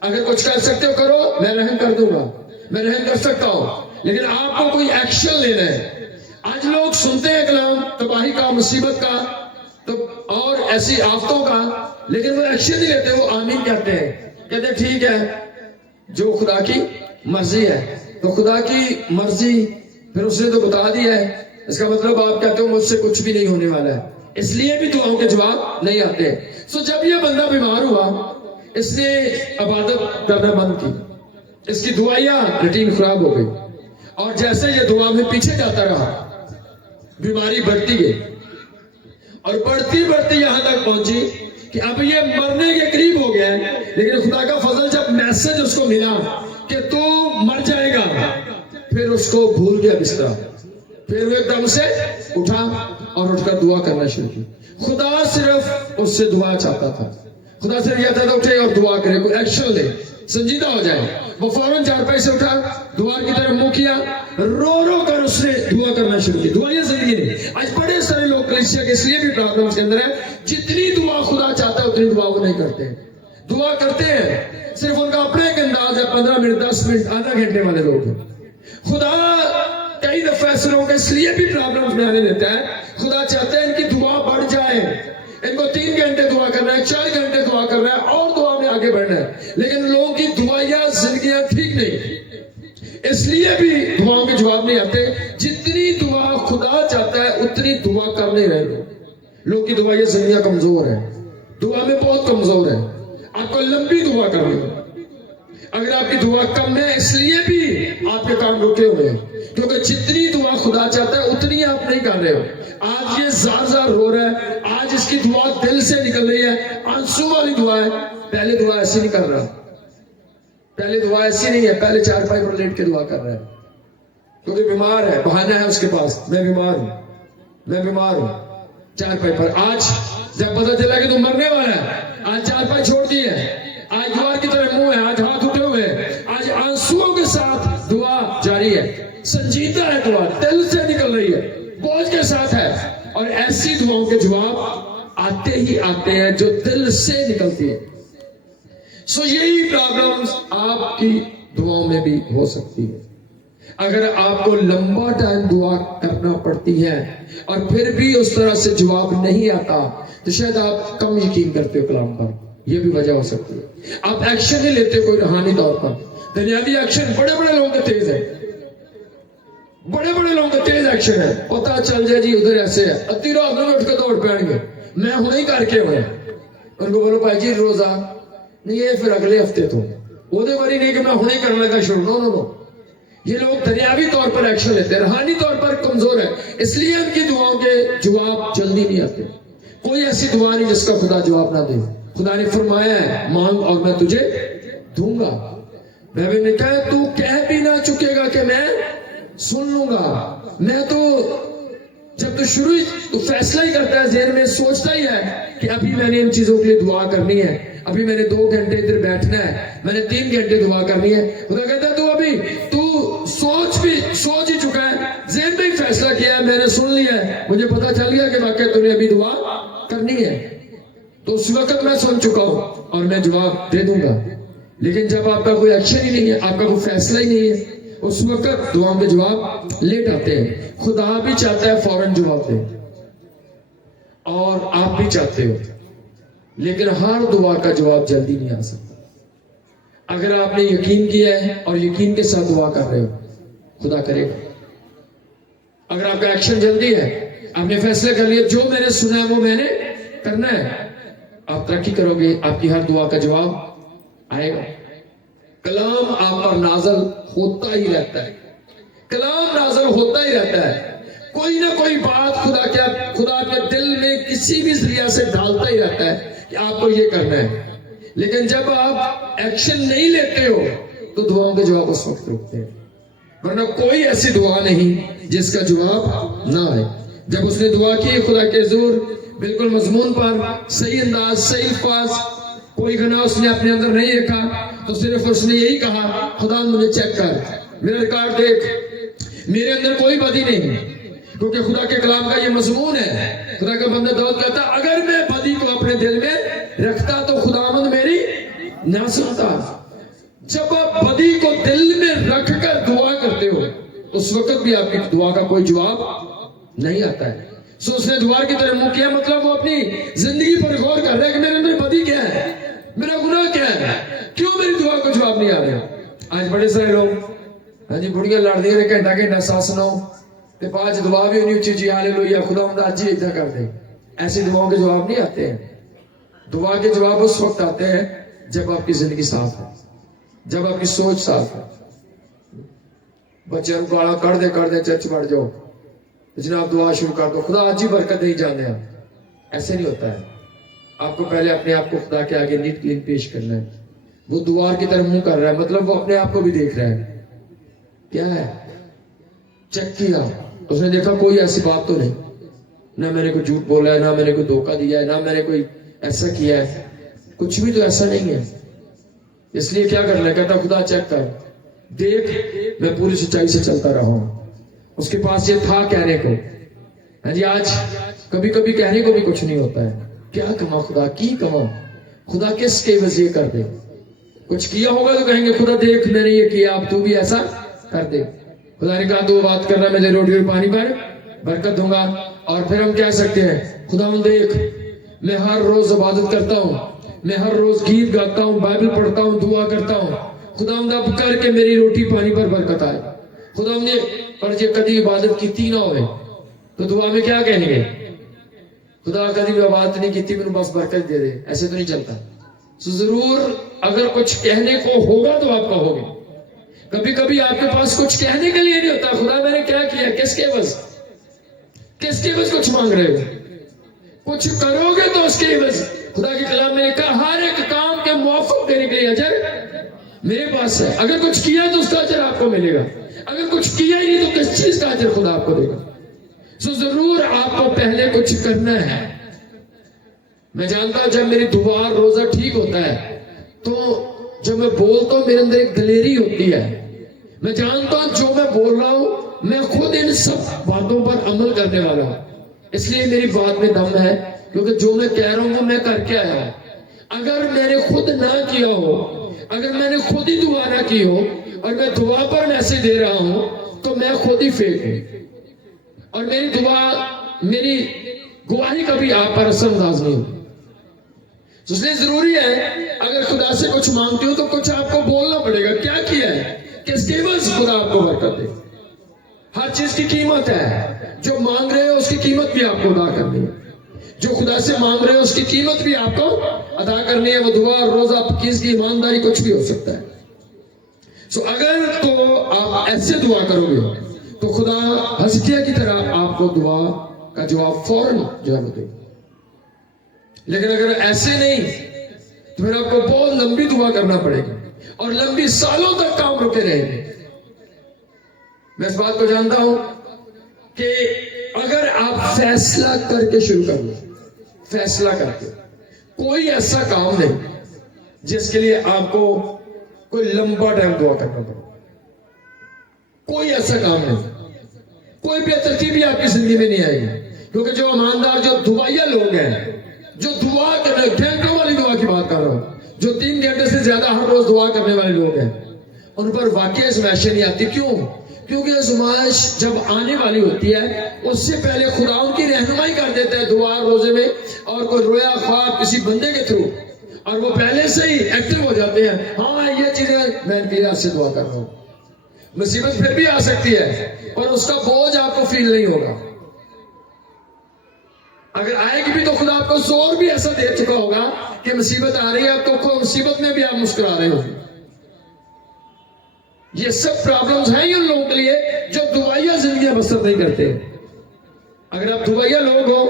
اگر کچھ کر سکتے ہو کرو، میں رحم کر دوں گا، میں رحم کر سکتا ہوں، لیکن آپ کو کوئی ایکشن لینا ہے۔ آج لوگ سنتے ہیں کلام تباہی کا، مصیبت کا تو اور ایسی آفتوں کا، لیکن وہ ایکشن نہیں لیتے، وہ آمین کہتے ہیں، کہتے ہیں ٹھیک ہے جو خدا کی مرضی ہے، تو خدا کی مرضی پھر اس نے تو بتا دیا ہے، اس کا مطلب آپ کہتے ہو مجھ سے کچھ بھی نہیں ہونے والا ہے، اس لیے بھی دعاؤں کے جواب نہیں آتے۔ سو جب یہ بندہ بیمار ہوا اس نے عبادت کرنا بند کی، اس کی دعائیاں روٹین خراب ہو گئی، اور جیسے یہ دعا میں پیچھے جاتا رہا بیماری بڑھتی گئی، اور بڑھتی بڑھتی یہاں تک پہنچی کہ اب یہ مرنے کے قریب ہو گیا ہے۔ لیکن خدا کا فضل جب میسج اس کو ملا کہ تو مر جائے گا، پھر اس کو بھول گیا بستر، پھر وہ ایک دم سے اٹھا اور اٹھ کر دعا کرنا شروع کی۔ خدا صرف اس سے دعا چاہتا تھا، خدا صرف یہ چاہتا اٹھے اور دعا کرے، کوئی ایکشن لے، سنجیدہ ہو جائے۔ وہ فوراً چارپائی سے اٹھا، دعا کی طرف منہ کیا، رو رو کر اس نے دعا کرنا شروع کی۔ دعا یہ زندگی نہیں۔ آج بڑے سارے لوگ کلیسیا کے اس لیے بھی پرابلم کے اندر ہے، جتنی دعا خدا چاہتا ہے اتنی دعا وہ نہیں کرتے۔ دعا کرتے ہیں، صرف ان کا اپنا ایک انداز ہے، 15 منٹ 10 منٹ آدھا گھنٹے والے لوگ ہیں۔ خدا کئی دفعہ ایسے لوگوں کے اس لیے بھی پرابلم میں آنے دیتا ہے، خدا چاہتا ہے ان کی دعا بڑھ جائے، ان کو 3 گھنٹے دعا کرنا ہے، 4 گھنٹے دعا کرنا ہے اور دعا میں آگے بڑھنا ہے، لیکن لوگوں کی دعائیاں زندگیاں ٹھیک نہیں، इसलिए भी दुआओं के जवाब नहीं आते। जितनी दुआ खुदा चाहता है उतनी दुआ कर नहीं रहे लोग की दुआ ये ज़िंदगी कमजोर है, दुआ में बहुत कमजोर है। आपको लंबी दुआ करनी है। अगर आपकी दुआ कम है इसलिए भी आपके काम रुके हुए हैं, क्योंकि जितनी दुआ खुदा चाहता है उतनी आप नहीं कर रहे हो। आज ये जार जार रो रहा है, आज इसकी दुआ दिल से निकल रही है, आंसू वाली दुआ है। पहले दुआ ऐसी नहीं कर रहा, पहले दुआ ऐसी नहीं है, पहले चारपाई पर लेट के दुआ कर रहा है, क्योंकि बीमार है, बहाना है उसके पास, मैं बीमार हूं, मैं बीमार हूं, चारपाई पर। आज जब पता चला कि तू मरने वाला है, आज चारपाई छोड़ दी है, आज द्वार की तरफ मुंह है, आज हाथ उठे हुए हैं, आज आंसुओं के साथ दुआ जारी है, संजीदा है दुआ, दिल से निकल रही है, बोझ के साथ है। और ऐसी दुआओं के जवाब आते ही आते हैं जो दिल से निकलती है। सो यही प्रॉब्लम्स आपकी दुआओं में भी हो सकती है। अगर आपको लंबा टाइम दुआ करना पड़ती है और फिर भी उस तरह से जवाब नहीं आता, तो शायद आप कम यकीन करते हो कलाम पर, यह भी वजह हो सकती है। आप एक्शन नहीं लेते कोई रूहानी तौर पर। दुनियावी एक्शन बड़े बड़े लोगों के तेज है, बड़े बड़े लोगों के तेज एक्शन है। पता चल जाए जी उधर ऐसे है, अति रात में उठ के दौड़ पाएंगे, मैं हुने ही करके हुए। उनको बोलो भाई जी रोजा नहीं, ये फिर अगले हफ्ते तो वो बारी नहीं कि मैं हुने करने लगा शुरू। नो नो नो, ये लोग दुनियावी तौर पर एक्शन लेते हैं, रूहानी तौर पर कमजोर है, इसलिए उनकी दुआओं के जवाब जल्दी नहीं आते। कोई ऐसी दुआ नहीं जिसका खुदा जवाब ना दे। खुदा ने फरमाया है मांग और मैं तुझे दूंगा। नबी ने कहा तू कह भी ना चुकेगा कि मैं सुन लूंगा। मैं तो जब तो शुरू ही तो फैसला ही करता है, ज़हन में सोचता ही है कि अभी मैंने इन चीजों के लिए दुआ करनी है, अभी मैंने 2 घंटे इधर बैठना है, मैंने 3 घंटे दुआ करनी है। खुदा कहता है तू अभी तू सोच ही चुका है, ज़हन में ही फैसला किया है, मैंने सुन लिया है, मुझे पता चल गया कि वाकई तूने अभी दुआ करनी है, तो उस वक्त मैं सुन चुका हूं और मैं जवाब दे दूंगा। लेकिन जब आपका कोई एक्शन ही नहीं है, आपका कोई फैसला ही नहीं है, उस वक्त दुआओं के जवाब लेट आते हैं। खुदा भी चाहता है फौरन जवाब दे और आप भी चाहते हो, लेकिन हर दुआ का जवाब जल्दी नहीं आ सकता। अगर आपने यकीन किया है और यकीन के साथ दुआ कर रहे हो, खुदा करेगा। अगर आपका एक्शन जल्दी है, आपने फैसला कर लिया जो मैंने सुना है वो मैंने करना है, आप तरक्की करोगे, आपकी हर दुआ का जवाब आएगा। कलाम आप पर नाजल होता ही रहता है, कलाम नाजल होता ही रहता है। कोई ना कोई बात खुदा के दिल में किसी भी जरिया से डालता ही रहता है कि आपको ये करना है। लेकिन जब आप एक्शन नहीं लेते हो तो दुआओं के जवाब उस वक्त रुकते हैं। वरना कोई ऐसी दुआ नहीं जिसका जवाब ना आए। जब उसने दुआ की खुदा के हुजूर बिल्कुल मजमून पर, सही अंदाज, सही अल्फाज, कोई गुनाह उसने अपने अंदर नहीं रखा, तो सिर्फ उसने यही कहा खुदा मुझे चेक कर, मेरा रिकॉर्ड देख, मेरे अंदर कोई बदी नहीं। क्योंकि खुदा के कलाम का ये मजमून है। खुदा का बंदा दाऊद कहता अगर मैं बदी को अपने दिल में रखता तो खुदावंद मेरी ना सुनता। जब आप बदी को दिल में रखकर दुआ करते हो उस वक्त भी आपकी दुआ का कोई जवाब नहीं आता है। सो उसने द्वार की तरफ मुंह किया, मतलब वो अपनी जिंदगी पर गौर कर रहा है कि मेरे अंदर बदी क्या है, मेरा गुनाह क्या है, क्यों मेरी दुआ को जवाब नहीं आ रहा। आज बड़े सारे लोग हाँ जी बुढ़िया लड़दी ने घंटा घंटा सास सुनाओ ते बाद च दुआ भी उन्हीं उच्ची हालेलुया खुदावंद अज ही इतना कर दे। ऐसी दुआओं के जवाब नहीं आते हैं। दुआ के जवाब उस वक्त आते हैं जब आपकी जिंदगी साफ है, जब आपकी सोच साफ है। बच्चे गाला कर दे चर्च बढ़ जाओ, जनाब दुआ शुरू कर दो, खुदा आज ही बरकत नहीं जाने। ऐसे नहीं होता है। आपको पहले अपने आप को खुदा के आगे नीट क्लीन पेश करना है। वो दुआर की तरफ मुंह कर रहा है, मतलब वो अपने आप को भी देख रहा है, क्या है, चेक किया, उसने देखा कोई ऐसी बात तो नहीं, ना मैंने कोई झूठ बोला है, ना मैंने कोई धोखा दिया है, ना मैंने कोई ऐसा किया है, कुछ भी तो ऐसा नहीं है। इसलिए क्या करना है, कहता खुदा चेक कर देख, मैं पूरी सच्चाई से चलता रहा हूं। उसके पास ये था कहने को। हाँ जी, आज कभी कभी कहने को भी कुछ नहीं होता है। क्या कमा खुदा की कमा, खुदा किसके वजीर कर दे। कुछ किया होगा तो कहेंगे खुदा देख मैंने ये किया, अब तू भी ऐसा कर दे। खुदा ने कहा तू बात करना, मैं रोटी और पानी पर बरकत दूंगा। और फिर हम कह सकते हैं खुदा देख मैं हर रोज इबादत करता हूँ, मैं हर रोज गीत गाता हूँ, बाइबल पढ़ता हूँ, दुआ करता हूँ, खुदा अब करके मेरी रोटी पानी पर बरकत आए। खुदा ने पर जे कभी इबादत की ना होवे तो दुआ में क्या कहेंगे? खुदा कभी इबादत नहीं की, मैंने बस बरकत दे दे, ऐसे तो नहीं चलता। तो जरूर अगर कुछ कहने को होगा तो आप कहोगे। कभी कभी आपके पास कुछ कहने के लिए नहीं होता, खुदा मैंने क्या किया, किसके बस कुछ मांग रहे हो, कुछ करोगे तो उसके बस। खुदा के कलाम में लिखा हर एक काम के मुआफिक देने के लिए अजर मेरे पास है। अगर कुछ किया तो उसका अजर आपको मिलेगा, अगर कुछ किया ही नहीं तो किस चीज का अजर खुदा आपको देगा। सो जरूर आपको पहले कुछ करना है। मैं जानता हूं जब मेरी दुआ रोजा ठीक होता है तो जब मैं बोलता हूं मेरे अंदर एक दलेरी होती है। मैं जानता हूं जो मैं बोल रहा हूं मैं खुद इन सब बातों पर अमल करने वाला हूं, इसलिए मेरी बात में दम है, क्योंकि जो मैं कह रहा हूं वो मैं करके आया हूं। अगर मैंने खुद ना किया हो, अगर मैंने खुद ही दुआ ना की हो और मैं दुआ पर मैसेज दे रहा हूं तो मैं खुद ही फेक हूं और मेरी दुआ, मेरी गवाही कभी आप पर असरअंदाज नहीं होगी। तो इसलिए जरूरी है अगर खुदा से कुछ मांगते हो तो कुछ आपको बोलना पड़ेगा। क्या किया है, किसके बस खुदा आपको बरकत दे। हर चीज की कीमत है, जो मांग रहे हो उसकी कीमत भी आपको अदा करनी है, जो खुदा से मांग रहे हो उसकी कीमत भी आपको अदा करनी है। वो दुआ, रोजा, फकीर की ईमानदारी, कुछ भी हो सकता है। सो अगर तो आप ऐसे दुआ करोगे तो खुदा हस्तिया की तरह आपको दुआ का जवाब फौरन जो है वो देगा। लेकिन अगर ऐसे नहीं तो फिर आपको बहुत लंबी दुआ करना पड़ेगा और लंबी सालों तक काम रुके रहेंगे। मैं इस बात को जानता हूं कि अगर आप फैसला करके शुरू कर लो, फैसला करके, कोई ऐसा काम नहीं जिसके लिए आपको कोई लंबा टाइम दुआ करना पड़े, कोई ऐसा काम नहीं, कोई बेतरतीबी आपकी जिंदगी में नहीं आएगी। क्योंकि जो ईमानदार, जो दुआया लोग हैं, जो दुआ कर रहे, घंटों वाली दुआ की बात कर रहा हूं, जो 3 घंटे से ज्यादा हर रोज दुआ करने वाले लोग हैं, उन पर वाकई आजमाइश नहीं आती। क्यों? क्योंकि आजमाइश जब आने वाली होती है उससे पहले खुदा उनकी रहनुमाई कर देता है दुआ रोजे में, और कोई रोया ख्वाब किसी बंदे के थ्रू, और वो पहले से ही एक्टिव हो जाते हैं। हाँ ये चीजें मैं इनकी याद से दुआ कर रहा हूं। मुसीबत फिर भी आ सकती है पर उसका बोझ आपको फील नहीं होगा। अगर आएगी भी तो खुदा आपको जोर भी ऐसा दे चुका होगा कि मुसीबत आ रही है तो मुसीबत में भी आप मुस्कुरा रहे हो। ये सब प्रॉब्लम्स हैं उन लोगों के लिए जो दुआया जिंदगी बसर नहीं करते। अगर आप दुआया लोग हो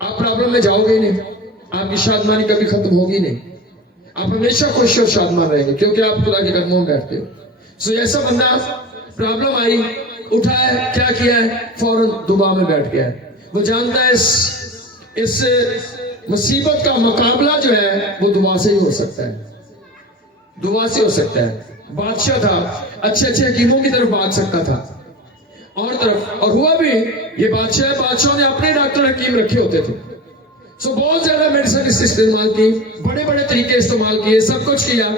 आप प्रॉब्लम में जाओगे ही नहीं, आपकी शादमानी कभी खत्म होगी नहीं, आप हमेशा खुश और शादमान रहेंगे क्योंकि आप खुदा के कदमों में बैठते हो। सो ऐसा बंदा प्रॉब्लम आई, उठा है, क्या किया है, फौरन दुआ में बैठ गया है। वो जानता है इस मुसीबत का मुकाबला जो है वो दुआ से ही हो सकता है, दुआ से हो सकता है। बादशाह था, अच्छे अच्छे हकीमों की तरफ भाग सकता था और तरफ, और हुआ भी। ये बादशाह ने अपने डॉक्टर हकीम रखे होते थे। सो बहुत ज्यादा मेडिसिन इस्तेमाल की, बड़े बड़े तरीके इस्तेमाल किए, सब कुछ किया।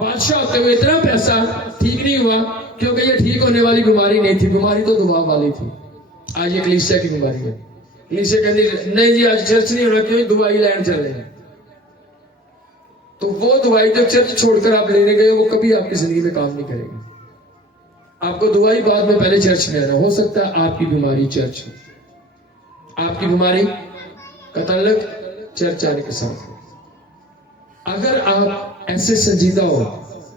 बादशाह होते हुए इतना पैसा ठीक नहीं हुआ क्योंकि ये ठीक होने वाली बीमारी नहीं थी, बीमारी तो दुआ वाली थी। आज ये कलीसिया की बीमारी है। कलीसिया कहती नहीं जी आज चर्च नहीं होना, क्यों? दवाई लाइन चल रही है। तो वो दवाई जब चर्च छोड़कर आप लेने गए वो कभी आपकी जिंदगी में काम नहीं करेगी। आपको दवाई बाद में, पहले चर्च में आना। हो सकता है आपकी बीमारी चर्च हो, आपकी बीमारी का ताल्लुक चर्च आने के साथ हो। अगर आप ऐसे संजीदा हो,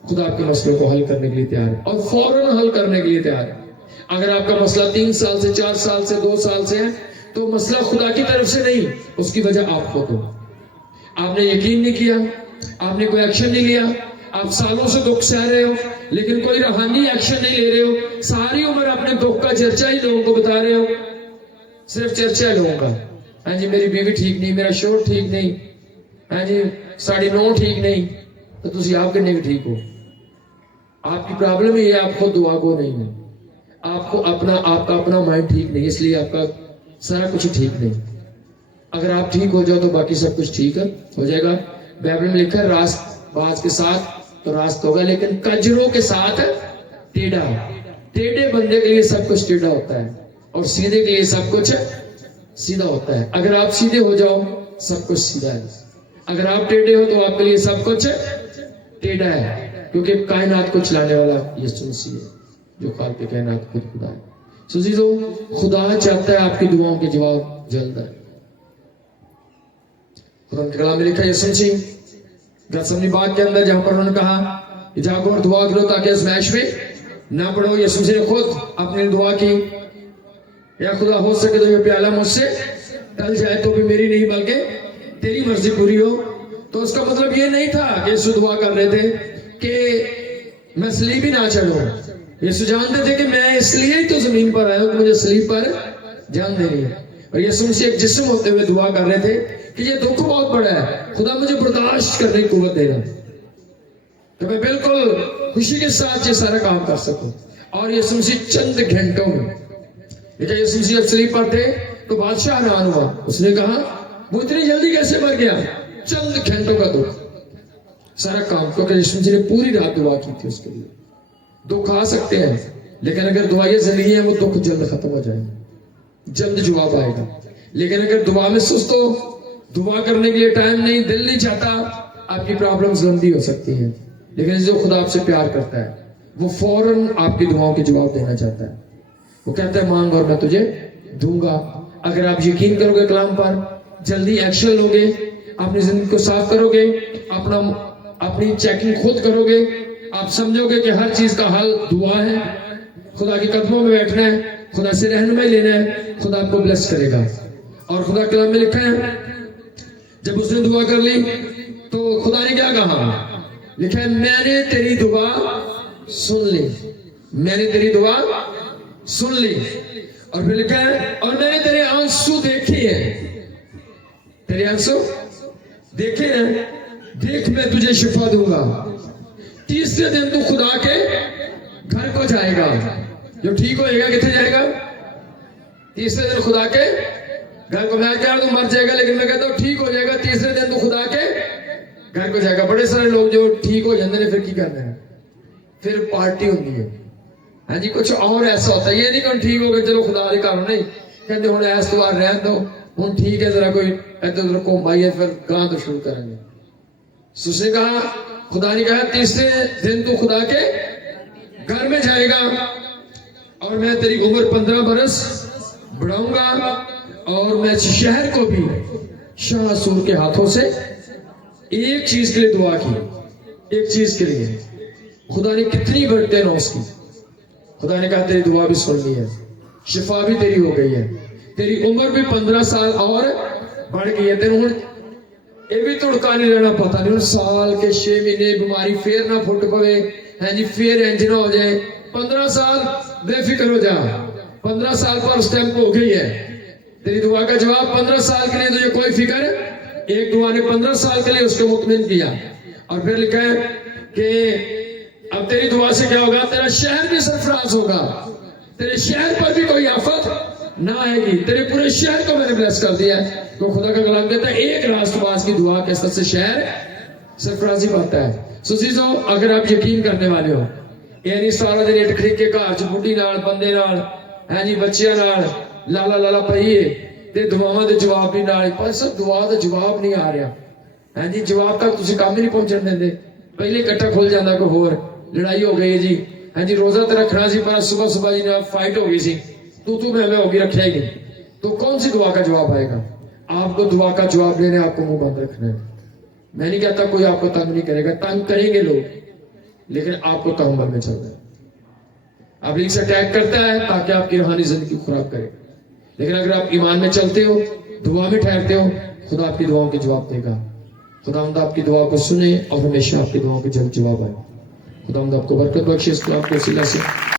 खुदा आपके मसलों को हल करने के लिए तैयार है और फौरन हल करने के लिए तैयार है। अगर आपका मसला 3 साल से, 4 साल से, 2 साल से है तो मसला खुदा की तरफ से नहीं, उसकी वजह आप खुद हो। आपने यकीन नहीं किया, आपने कोई एक्शन नहीं लिया, आप सालों से दुख सह रहे हो लेकिन कोई रूहानी एक्शन नहीं ले रहे हो। सारी उम्र अपने दुख का चर्चा ही लोगों को बता रहे हो, सिर्फ चर्चा है लोगों का। हाँ जी मेरी बीवी ठीक नहीं, मेरा शोर ठीक नहीं, हाँ जी 9:30 ठीक नहीं, तो तुम आप करने भी ठीक हो। आपकी प्रॉब्लम ये है आप खुद दुआ को नहीं है, आपको आपका अपना माइंड ठीक नहीं, इसलिए आपका सारा कुछ ठीक नहीं। अगर आप ठीक हो जाओ तो बाकी सब कुछ ठीक है, हो जाएगा। बाइबल में लिखा है रास्त बाज के साथ तो रास्त होगा लेकिन कजरों के साथ टेढ़ा। टेढ़े बंदे के लिए सब कुछ टेढ़ा होता है और सीधे के लिए सब कुछ सीधा होता है। अगर आप सीधे हो जाओ सब कुछ सीधा है, अगर आप टेढ़े हो तो आपके लिए सब कुछ टेढ़ा है, क्योंकि कायनात को चलाने वाला यीशु मसीह है। जो खाल के कायनात खुद खुदा है। सो जीजो, खुदा चाहता है आपकी दुआओं के जवाब जल्द है। खुदा के कलाम में लिखा है, यसुम सी गत्समनी बाग के अंदर जहां पर उन्होंने कहा कि जागो और दुआ करो ताकि आजमाइश में ना पड़ो, यसुम सी ने खुद अपनी दुआ की, या खुदा हो सके तो ये प्याला मुझसे टल जाए तो भी मेरी नहीं बल्कि तेरी मर्जी पूरी हो। तो उसका मतलब ये नहीं था कि यीशु दुआ कर रहे थे कि मैं सलीब ही ना चढ़ूं। यीशु जानते थे कि मैं इसलिए ही तो जमीन पर आया हूं कि मुझे सलीब पर जान देनी है। और यीशु मसीह एक जिस्म होते हुए दुआ कर रहे थे कि ये दुख बहुत बड़ा है, खुदा मुझे बर्दाश्त करने की कुव्वत देना तो मैं बिल्कुल खुशी के साथ ये सारा काम कर सकूं। और यीशु मसीह चंद घंटों में, देखा यीशु मसीह जब सलीब पर थे तो बादशाह हैरान हुआ। उसने कहा वो इतनी जल्दी कैसे मर गया? चंद घंटों का दुख, सारा काम, क्योंकि यीशु मसीह ने पूरी रात दुआ की थी उसके लिए। दुख आ सकते हैं, लेकिन अगर दुआ ये जिंदगी है वो दुख जल्द खत्म हो जाएगा, जल्द जवाब आएगा। लेकिन अगर दुआ में सुस्त हो, दुआ करने के लिए टाइम नहीं, दिल नहीं चाहता, आपकी प्रॉब्लम्स लंबी हो सकती हैं। लेकिन जो खुदा आपसे प्यार करता है वो फौरन आपकी दुआओं के जवाब देना चाहता है। वो कहता है मांग और मैं तुझे दूंगा। अगर आप यकीन करोगे कलाम पर, जल्दी एक्शन लोगे, अपनी जिंदगी को साफ करोगे, अपनी चेकिंग खुद करोगे, आप समझोगे कि हर चीज का हल दुआ है, खुदा के कदमों में बैठना है, खुदा से रहनुमाई लेना है, खुदा आपको ब्लेस करेगा। और खुदा कलाम में लिखा है जब उसने दुआ कर ली तो खुदा ने क्या कहा? लिखा है मैंने तेरी दुआ सुन ली, मैंने तेरी दुआ सुन ली। और फिर लिखा है और मैंने तेरे आंसू देखे हैं, तेरे आंसू देखे हैं, देख मैं तुझे शिफा दूंगा। तीसरे दिन तू खुदा के घर को जाएगा। जो ठीक होएगा कितने जाएगा? तीसरे दिन खुदा के घर को। मैं कह रहा हूं मर जाएगा, लेकिन मैं कहता हूं ठीक हो जाएगा। तीसरे दिन तू खुदा के घर को जाएगा। बड़े सारे लोग जो ठीक हो जाते हैं फिर की करना है, फिर पार्टी होती है। हाँ जी, कुछ और ऐसा होता है, ये नहीं कि ठीक हो गए चलो खुदा के घर, नहीं कहते हूं ऐस बार रहन दो, हूं ठीक है, जरा कोई इधर उधर घूमाइए, फिर गां तो शुरू करेंगे। उसने कहा, खुदा ने कहा तीसरे दिन तू खुदा के घर में जाएगा और मैं तेरी उम्र 15 बरस बढ़ाऊंगा और मैं शहर को भी शाह सूर के हाथों से। एक चीज के लिए दुआ की, एक चीज के लिए। खुदा ने कितनी बरकतें नौश की। खुदा ने कहा तेरी दुआ भी सुन ली है, शिफा भी तेरी हो गई है, तेरी उम्र भी 15 साल और बढ़ गई है। तेरे हूं ये भी तुड़का नहीं रहना, पता नहीं साल के 6 महीने बीमारी फिर ना फुट पवे, है जी, फिर इंज ना हो जाए। 15 साल बेफिक्र हो जा, 15 साल पर उस टाइम हो गई है। तेरी दुआ का जवाब 15 साल के लिए तुझे कोई फिक्र। एक दुआ ने 15 साल के लिए उसको मुतमिन किया। और फिर लिखा है कि अब तेरी दुआ से क्या होगा? तेरा शहर भी सरफराज होगा, तेरे शहर पर भी कोई आफत ना आएगी, तेरे पूरे शहर को मैंने ब्लेस कर दिया है। तो खुदा का कलाम कहता है एक राष्ट्रवास की दुआ के असर से शहर सरफराजी पाता है। सो चीजों, अगर आप यकीन करने वाले हो, यानी सारा दिन इट खरीद के घर च बुढ़ी नाल बंदे नाल, है जी, बच्चियां नाल लाला लाला पईए ते दुआवां दे जवाब भी नाल, पर सर दुआ दा जवाब नहीं आ रहा, है जी, जवाब तक तुसीं काम ही नहीं पहुंचण देंदे। पहले इकट्ठा खुल जाता कोई होर, लड़ाई हो गई जी, है जी, रोजा तो रखना सी पर सुबह सुबह जी ना फाइट हो गई सी, तू मैं होगी, रखा ही नहीं। तो कौन सी दुआ का जवाब आएगा? आपको दुआ का जवाब लेने आपको मुंह बंद रखना है। मैं नहीं कहता कोई आपको तंग नहीं करेगा, तंग करेंगे लोग, लेकिन आपको तहम्मुल में चलना है। आप लिंक से अटैक करता है ताकि आपकी रूहानी जिंदगी खराब करे, लेकिन अगर आप ईमान में चलते हो, दुआ में ठहरते हो, खुदा आपकी दुआओं के जवाब देगा। खुदावंद आपकी दुआ को सुने और हमेशा आपकी दुआओं के जल्द जवाब आए। खुदावंद आपको बरकत बख्शे इस कलाम के वसीला से।